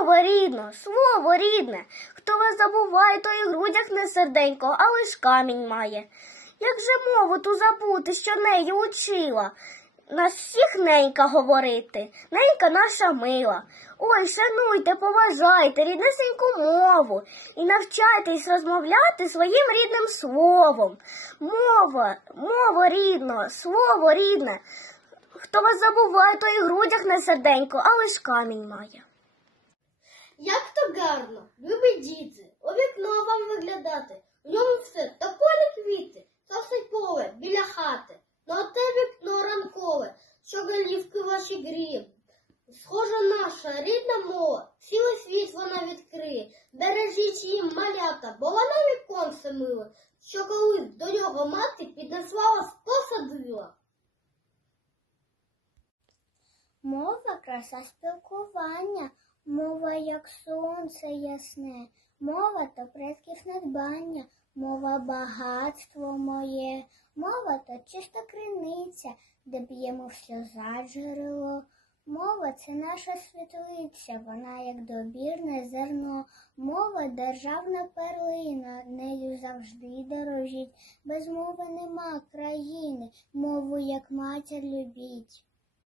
Слово рідно, слово рідне. Хто вас забуває, то і грудях не серденько, а лиш камінь має. Як же мову ту забути, що нею учила? Нас всіх ненька говорити, ненька наша мила. Ой, шануйте, поважайте ріднесеньку мову і навчайтесь розмовляти своїм рідним словом. Мова, мова рідна, слово рідне. Хто вас забуває, то і грудях не серденько, а лиш камінь має. Як то гарно, любі діти, у вікно вам виглядати. В ньому все та квіти, поле біля хати. На те вікно ранкове, що голівки ваші гріє. Схожа наша рідна мова, цілий світ вона відкриє. Бережіть її малята, бо вона віконце миле, що колись до нього мати піднесла вас посадила. Мова краса спілкування, мова як сонце ясне, мова то предків надбання, мова багатство моє, мова то чиста криниця, де б'ємо в сльоза джерело. Мова це наша світлиця, вона як добірне зерно, мова державна перлина, нею завжди дорожіть. Без мови нема країни, мову як матір любіть.